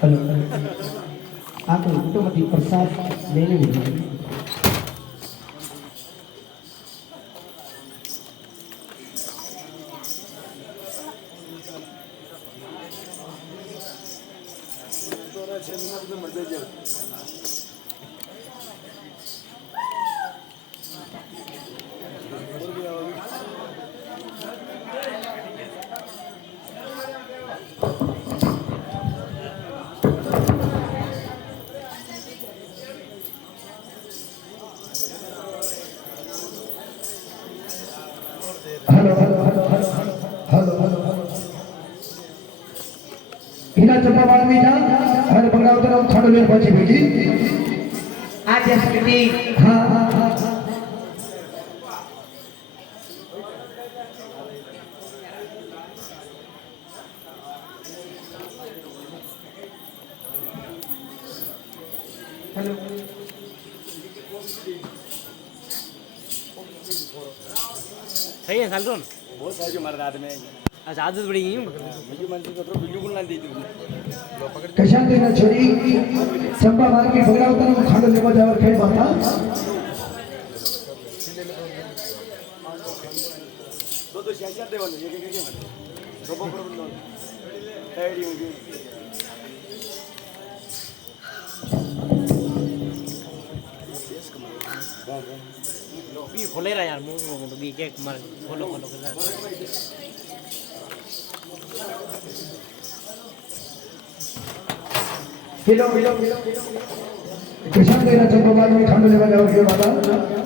हॅलो आपण कुटुंबातील प्रसाद मेनू hello hello hello hello hello हिना चंपावाल में जा हर बंगावतर हम खाड़ो ले बची बेटी आज स्थिति हां हेलो सही है सालटोन बहुत सारी जो मर्द आदमी आज आदत पड़ी गई बिजू मंत्री को तो बिजू गुण दी थी कशा देना छोरी चंपावाल की बंगावतर हम खाड़ो ले बजा और खेल बाता दो शासर दे वाले एक एक के दो प्रॉब्लम तैयारी होगी भी खोले रहा यार मुंह तो भी के मार खोलो खोलो कर हेलो हेलो कशा देना चंपावाल में खाड़ो ले बजा और खेल बाता